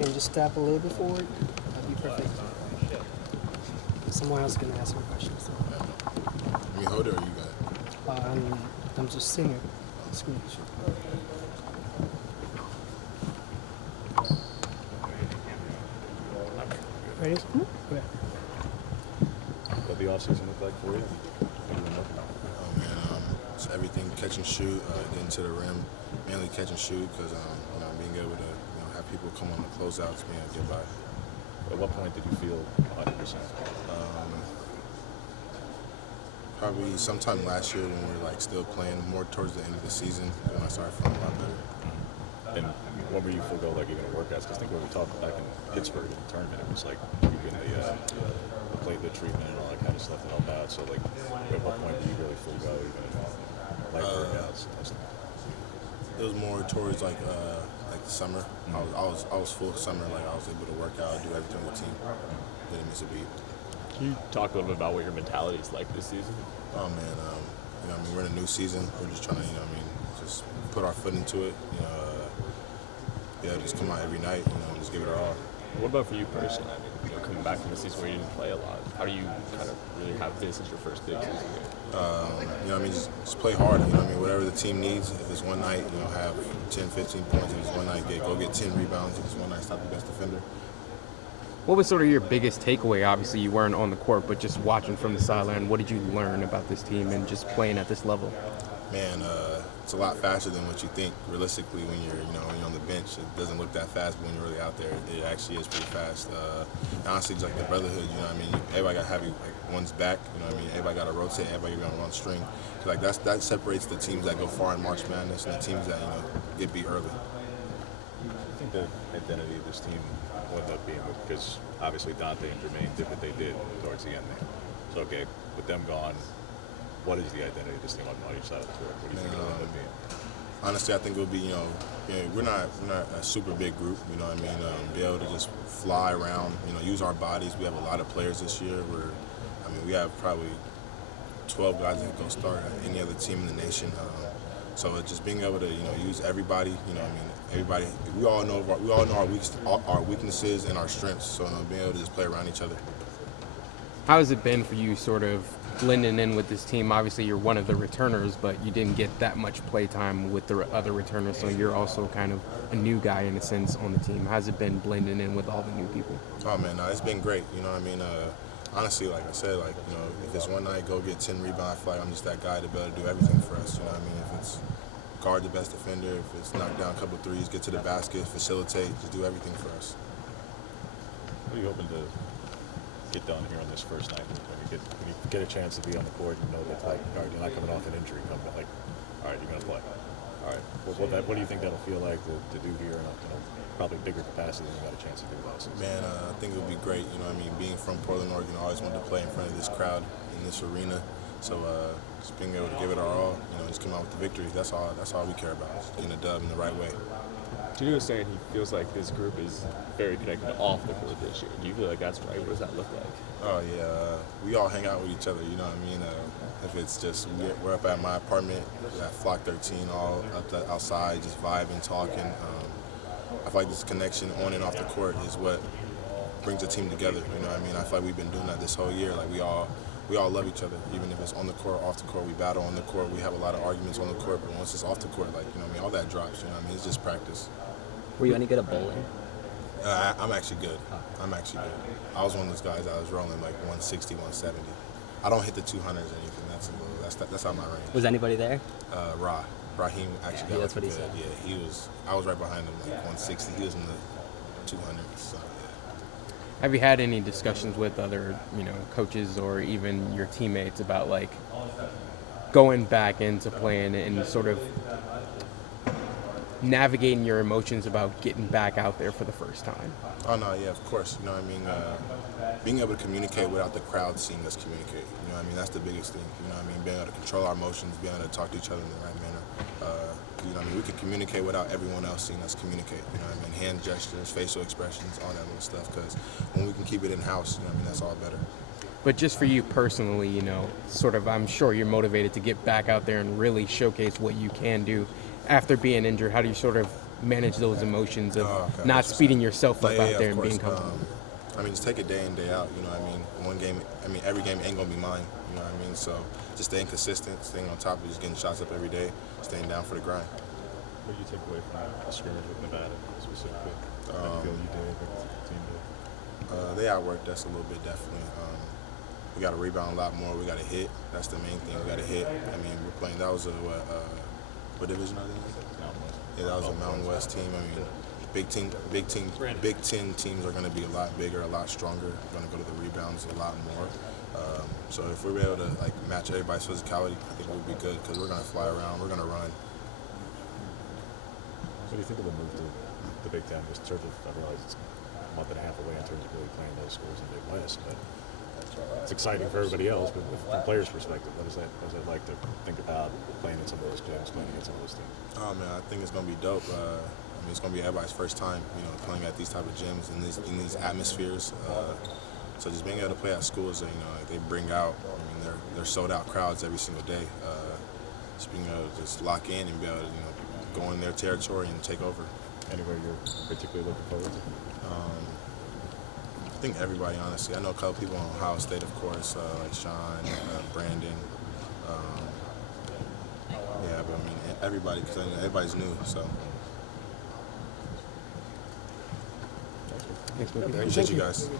And just step a little bit forward. That'd be perfect. Someone else is gonna ask some questions. Me hold it or you got it? I'm just singing. Screen. Ready? Okay. What the offseason look like for you? Oh man, it's everything catch and shoot, getting to the rim, mainly catch and shoot because being able to have people come on the closeouts, being able to get by. At what point did you feel 100%? Probably sometime last year when we were still playing more towards the end of the season when I started feeling a lot better. And what were you feel like you're going to work as? Because I think when we talked back in Pittsburgh in the tournament, it was like you getting the platelet treatment and all that kind of stuff to help out. So at what point did you really feel go even light workouts? It was more towards the summer. Mm-hmm. I was full summer. I was able to work out, do everything with the team. Didn't miss a beat. Can you talk a little bit about what your mentality is like this season? Oh man, we're in a new season. We're just trying to, just put our foot into it. Just come out every night. Just give it our all. What about for you personally? Coming back from the season where you didn't play a lot, how do you kind of really have this as your first big season game? Just play hard. Whatever the team needs. If it's one night, have 10, 15 points. If it's one night, go get 10 rebounds. If it's one night, stop the best defender. What was sort of your biggest takeaway? Obviously, you weren't on the court, but just watching from the sideline, what did you learn about this team and just playing at this level? Man, it's a lot faster than what you think. Realistically, when you're on the bench, it doesn't look that fast, but when you're really out there, it actually is pretty fast. Honestly, just the brotherhood, everybody got to have one's back. Everybody got to rotate. Everybody got to run string. That separates the teams that go far in March Madness and the teams that get beat early. I think the identity of this team will end up being because obviously Dante and Jermaine did what they did towards the end there. So okay, with them gone, what is the identity of this team on each side of the court? What do you think it'll end up being? Honestly, I think it'll be we're not a super big group. Be able to just fly around. Use our bodies. We have a lot of players this year. We have probably 12 guys that can go start at any other team in the nation. So just being able to use everybody. Everybody. We all know our weaknesses and our strengths. So being able to just play around each other. How has it been for you sort of blending in with this team? Obviously, you're one of the returners, but you didn't get that much play time with the other returners, so you're also kind of a new guy in a sense on the team. How's it been blending in with all the new people? Oh, man, it's been great. Honestly, like I said, if it's one night, go get 10 rebounds, I feel like I'm just that guy to be able to do everything for us. If it's guard the best defender, if it's knock down a couple threes, get to the basket, facilitate, just do everything for us. What are you hoping to get done here on this first night when you get a chance to be on the court and know that all right, you're not coming off an injury, all right, you're gonna play. All right, what do you think that'll feel like to do here in probably bigger capacity than you got a chance to do last season? Man, I think it'll be great. Being from Portland, Oregon, I always wanted to play in front of this crowd in this arena. So just being able to give it our all, just come out with the victory. That's all we care about. Just getting a dub in the right way. Gino was saying he feels like this group is very connected off the court this year. Do you feel like that's right? What does that look like? Oh, yeah. We all hang out with each other, if it's just, we're up at my apartment at Flock 13, all outside, just vibing, talking. I feel like this connection on and off the court is what brings the team together, I feel like we've been doing that this whole year. We all love each other, even if it's on the court, off the court. We battle on the court. We have a lot of arguments on the court, but once it's off the court, all that drops, it's just practice. Were you any good at bowling? I'm actually good. I was one of those guys that was rolling 160, 170. I don't hit the 200s or anything. That's out my range. Was anybody there? Raheem actually got that's what he good. said. Yeah, he was. I was right behind him, 160. He was in the 200s. So yeah. Have you had any discussions with other, coaches or even your teammates about going back into playing and sort of navigating your emotions about getting back out there for the first time? Oh no, yeah, of course. Being able to communicate without the crowd seeing us communicate. That's the biggest thing. Being able to control our emotions, being able to talk to each other in the right manner. We can communicate without everyone else seeing us communicate. Hand gestures, facial expressions, all that little stuff. Because when we can keep it in house, that's all better. But just for you personally, sort of, I'm sure you're motivated to get back out there and really showcase what you can do after being injured. How do you sort of manage those emotions of Oh, okay. not speeding yourself up Yeah, out there of and being course. comfortable? I mean, just take it day in, day out. You know what I mean? One game, I mean, every game ain't gonna be mine. You know what I mean? So just staying consistent, staying on top of just getting shots up every day, staying down for the grind. What do you take away from the scrimmage with Nevada specifically? How do you feel you did, the team did? They outworked us a little bit, definitely. We got to rebound a lot more. We got to hit. That's the main thing. We got to hit. I mean, we're playing. That was a what division are they in? Yeah, that was a Mountain West team. I mean, Big Ten teams are going to be a lot bigger, a lot stronger. Going to go to the rebounds a lot more. So if we're able to like match everybody's physicality, I think we'll be good because we're going to fly around. We're going to run. What do you think of the move to the Big Ten? Just in terms of, I realize it's a month and a half away in terms of really playing those schools in the Big West, but it's exciting for everybody else. But from a player's perspective, what is that like to think about playing in some of those gyms, playing against some of those teams? Oh man, I think it's gonna be dope. I mean, it's gonna be everybody's first time, you know, playing at these type of gyms in these atmospheres. So just being able to play at schools that like they bring out. I mean, they're sold out crowds every single day. Just being able to just lock in and be able to go in their territory and take over. Anywhere you're particularly looking forward to? I think everybody, honestly. I know a couple people on Ohio State, of course, like Sean, Brandon. Yeah, but I mean everybody, because everybody's new. So Thanks, Mookie. appreciate you guys.